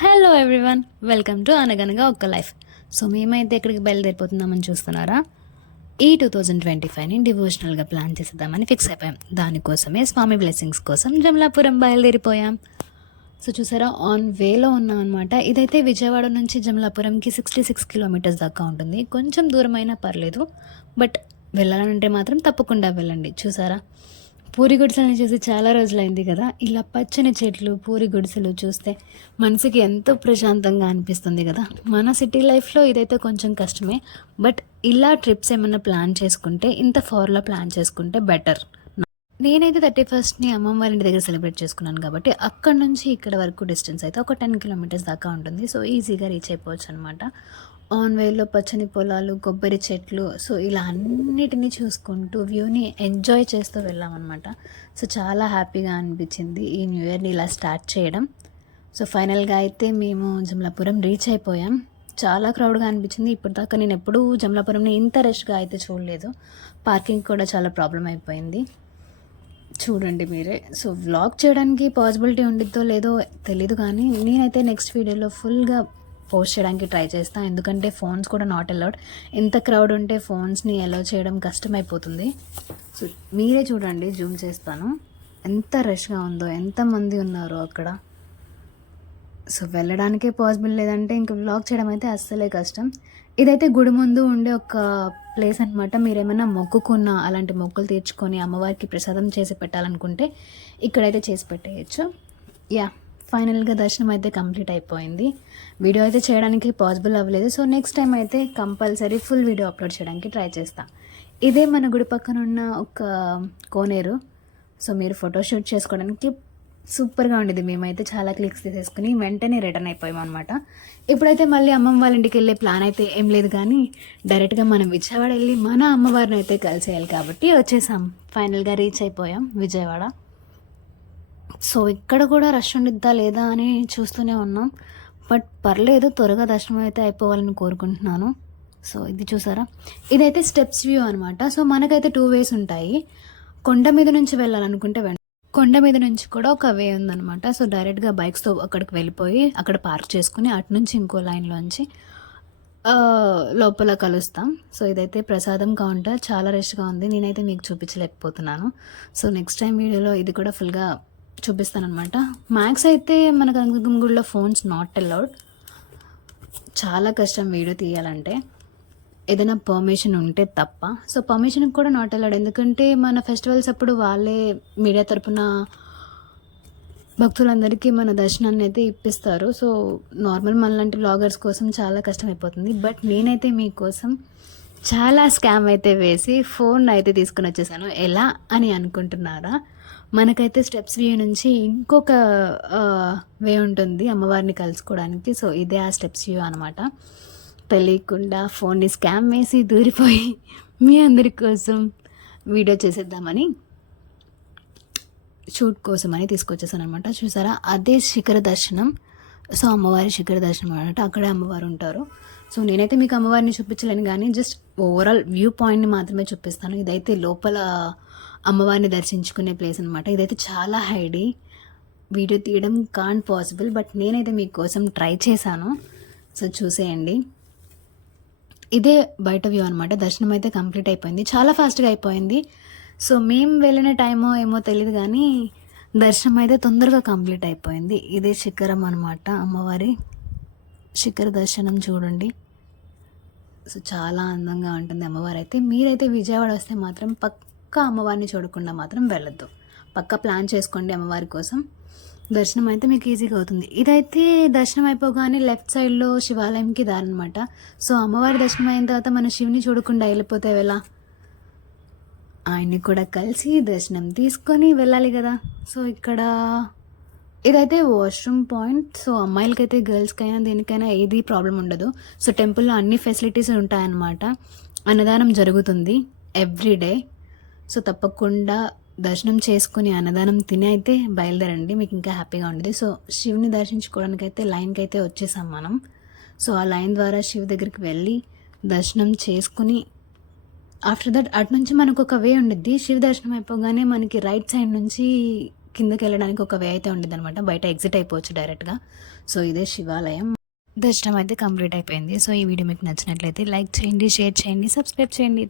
Hello everyone, welcome to అనగనగా ఒక్క life. So మేమైతే ఎక్కడికి బయలుదేరిపోతున్నామని చూస్తున్నారా? ఈ 2025ని డివోషనల్గా ప్లాన్ చేసేద్దామని ఫిక్స్ అయిపోయాం. దానికోసమే స్వామి బ్లెస్సింగ్స్ కోసం జమలాపురం బయలుదేరిపోయాం. సో చూసారా, ఆన్ వేలో ఉన్నాం అనమాట. ఇదైతే విజయవాడ నుంచి జమలాపురంకి 66 కిలోమీటర్స్ దాకా ఉంటుంది. కొంచెం దూరమైనా పర్లేదు, బట్ వెళ్ళాలంటే మాత్రం తప్పకుండా వెళ్ళండి. చూసారా, పూరి గుడిసెలను చూసి చాలా రోజులైంది కదా. ఇలా పచ్చని చెట్లు, పూరి గుడిసెలు చూస్తే మనసుకి ఎంతో ప్రశాంతంగా అనిపిస్తుంది కదా. మన సిటీ లైఫ్లో ఇదైతే కొంచెం కష్టమే, బట్ ఇలా ట్రిప్స్ ఏమైనా ప్లాన్ చేసుకుంటే, ఇంత ఫార్లో ప్లాన్ చేసుకుంటే బెటర్. నేనైతే 31స్ట్ని అమ్మమ్మ వాళ్ళ ఇంటి దగ్గర సెలబ్రేట్ చేసుకున్నాను కాబట్టి అక్కడ నుంచి ఇక్కడ వరకు డిస్టెన్స్ అయితే ఒక 10 కిలోమీటర్స్ దాకా ఉంటుంది. సో ఈజీగా రీచ్ అయిపోవచ్చు అనమాట. ఆన్ వేలో పచ్చని పొలాలు, కొబ్బరి చెట్లు, సో ఇలా అన్నిటినీ చూసుకుంటూ వ్యూని ఎంజాయ్ చేస్తూ వెళ్ళామన్నమాట. సో చాలా హ్యాపీగా అనిపించింది ఈ న్యూ ఇయర్ని ఇలా స్టార్ట్ చేయడం. సో ఫైనల్గా అయితే మేము జమలాపురం రీచ్ అయిపోయాం. చాలా క్రౌడ్గా అనిపించింది. ఇప్పటిదాకా నేను ఎప్పుడూ జమలాపురంని ఇంత రష్గా అయితే చూడలేదు. పార్కింగ్ కూడా చాలా ప్రాబ్లం అయిపోయింది. చూడండి మీరే. సో వ్లాగ్ చేయడానికి పాసిబిలిటీ ఉండిద్దో లేదో తెలీదు, కానీ నేనైతే నెక్స్ట్ వీడియోలో ఫుల్గా పోస్ట్ చేయడానికి ట్రై చేస్తాను. ఎందుకంటే ఫోన్స్ కూడా నాట్ అలౌడ్. ఎంత క్రౌడ్ ఉంటే ఫోన్స్ని అలౌ చేయడం కష్టమైపోతుంది. సో మీరే చూడండి, జూమ్ చేస్తాను, ఎంత రష్గా ఉందో, ఎంతమంది ఉన్నారో అక్కడ. సో వెళ్ళడానికే పాసిబుల్ లేదంటే ఇంకా వ్లాగ్ చేయడం అయితే అస్సలే కష్టం. ఇదైతే గుడి ముందు ఉండే ఒక ప్లేస్ అనమాట. మీరు ఏమైనా మొక్కుకున్న అలాంటి మొక్కులు తీర్చుకొని అమ్మవారికి ప్రసాదం చేసి పెట్టాలనుకుంటే ఇక్కడైతే చేసి పెట్టేయచ్చు. యా, ఫైనల్గా దర్శనం అయితే కంప్లీట్ అయిపోయింది. వీడియో అయితే చేయడానికి పాసిబుల్ అవ్వలేదు. సో నెక్స్ట్ టైం అయితే కంపల్సరీ ఫుల్ వీడియో అప్లోడ్ చేయడానికి ట్రై చేస్తాను. ఇదే మన గుడి పక్కన ఉన్న ఒక కోనేరు. సో మీరు ఫోటోషూట్ చేసుకోవడానికి సూపర్గా ఉండేది. మేమైతే చాలా క్లిక్స్ తీసేసుకుని వెంటనే రిటర్న్ అయిపోయాం అనమాట. ఇప్పుడైతే మళ్ళీ అమ్మమ్మ వాళ్ళ ఇంటికి వెళ్ళే ప్లాన్ అయితే ఏం లేదు, కానీ డైరెక్ట్గా మనం విజయవాడ వెళ్ళి మన అమ్మవారిని అయితే కలిసేయాలి కాబట్టి వచ్చేసాం. ఫైనల్గా రీచ్ అయిపోయాం విజయవాడ. సో ఇక్కడ కూడా రష్ ఉండిద్దా లేదా అని చూస్తూనే ఉన్నాం, బట్ పర్లేదు, త్వరగా దర్శనం అయితే అయిపోవాలని కోరుకుంటున్నాను. సో ఇది చూసారా, ఇదైతే స్టెప్స్ వ్యూ అనమాట. సో మనకైతే 2 వేస్ ఉంటాయి. కొండ మీద నుంచి వెళ్ళాలనుకుంటే కొండ మీద నుంచి కూడా ఒక వే ఉందన్నమాట. సో డైరెక్ట్గా బైక్స్తో అక్కడికి వెళ్ళిపోయి అక్కడ పార్క్ చేసుకుని అటు నుంచి ఇంకో లైన్లోంచి లోపల కలుస్తాం. సో ఇదైతే ప్రసాదం కౌంటర్, చాలా రష్గా ఉంది. నేనైతే మీకు చూపించలేకపోతున్నాను. సో నెక్స్ట్ టైం వీడియోలో ఇది కూడా ఫుల్గా చూపిస్తానమాట. మ్యాక్స్ అయితే మన కనకదుర్గమ్మ గుడిలో ఫోన్స్ నాట్ అలౌడ్. చాలా కష్టం వీడియో తీయాలంటే, ఏదైనా పర్మిషన్ ఉంటే తప్ప. సో పర్మిషన్కి కూడా నాట్ అలౌడ్, ఎందుకంటే మన ఫెస్టివల్స్ అప్పుడు వాళ్ళే మీడియా తరపున భక్తులందరికీ మన దర్శనాన్ని అయితే ఇప్పిస్తారు. సో నార్మల్ మనలాంటి బ్లాగర్స్ కోసం చాలా కష్టమైపోతుంది. బట్ నేనైతే మీకోసం చాలా స్కామ్ అయితే వేసి ఫోన్ అయితే తీసుకుని వచ్చేసాను. ఎలా అని అనుకుంటున్నారా? మనకైతే స్టెప్స్ వ్యూ నుంచి ఇంకొక వే ఉంటుంది అమ్మవారిని కలుసుకోవడానికి. సో ఇదే ఆ స్టెప్స్ వ్యూ అనమాట. తెలియకుండా ఫోన్ని స్కామ్ వేసి దూరిపోయి మీ అందరి కోసం వీడియో చేసేద్దామని, షూట్ కోసం అని తీసుకొచ్చేసాను అనమాట. చూసారా, అదే శిఖర దర్శనం. సో అమ్మవారి శిఖర దర్శనం అనమాట, అక్కడే అమ్మవారు ఉంటారు. సో నేనైతే మీకు అమ్మవారిని చూపించలేను, కానీ జస్ట్ ఓవరాల్ వ్యూ పాయింట్ని మాత్రమే చూపిస్తాను. ఇదైతే లోపల అమ్మవారిని దర్శించుకునే ప్లేస్ అనమాట. ఇదైతే చాలా హైడీ, వీడియో తీయడం కాంట్ పాసిబుల్, బట్ నేనైతే మీకోసం ట్రై చేశాను. సో చూసేయండి, ఇదే బయట వ్యూ అనమాట. దర్శనం అయితే కంప్లీట్ అయిపోయింది, చాలా ఫాస్ట్గా అయిపోయింది. సో మేము వెళ్ళిన టైమో ఏమో తెలియదు, కానీ దర్శనం అయితే తొందరగా కంప్లీట్ అయిపోయింది. ఇదే శిఖరం అనమాట, అమ్మవారి శిఖర దర్శనం చూడండి. సో చాలా అందంగా ఉంటుంది అమ్మవారు అయితే. మీరైతే విజయవాడ వస్తే మాత్రం పక్కా అమ్మవారిని చూడకుండా మాత్రం వెళ్ళొద్దు. పక్కా ప్లాన్ చేసుకోండి అమ్మవారి కోసం. దర్శనం అయితే మీకు ఈజీగా అవుతుంది. ఇదైతే దర్శనం అయిపోగానే లెఫ్ట్ సైడ్లో శివాలయంకి దారి అనమాట. సో అమ్మవారి దర్శనం అయిన తర్వాత మన శివుని చూడకుండా వెళ్ళిపోతే ఎలా? ఆయన్ని కూడా కలిసి దర్శనం తీసుకొని వెళ్ళాలి కదా. సో ఇక్కడ ఇదైతే వాష్రూమ్ పాయింట్. సో అమ్మాయిలకైతే గర్ల్స్కైనా దేనికైనా ఏది ప్రాబ్లం ఉండదు. సో టెంపుల్లో అన్ని ఫెసిలిటీస్ ఉంటాయన్నమాట. అన్నదానం జరుగుతుంది ఎవ్రీడే. సో తప్పకుండా దర్శనం చేసుకుని అన్నదానం తిని అయితే బయలుదేరండి, మీకు ఇంకా హ్యాపీగా ఉండేది. సో శివుని దర్శించుకోవడానికి అయితే లైన్కి అయితే వచ్చేసాం మనం. సో ఆ లైన్ ద్వారా శివు దగ్గరికి వెళ్ళి దర్శనం చేసుకుని ఆఫ్టర్ దట్ అటు నుంచి మనకు ఒక వే ఉండిద్ది. శివ దర్శనం అయిపోగానే మనకి రైట్ సైడ్ నుంచి కిందకి వెళ్ళడానికి ఒక వే అయితే ఉండేది అనమాట, బయట ఎగ్జిట్ అయిపోవచ్చు డైరెక్ట్గా. సో ఇదే శివాలయం. దర్శనం అయితే కంప్లీట్ అయిపోయింది. సో ఈ వీడియో మీకు నచ్చినట్లయితే లైక్ చేయండి, షేర్ చేయండి, సబ్స్క్రైబ్ చేయండి.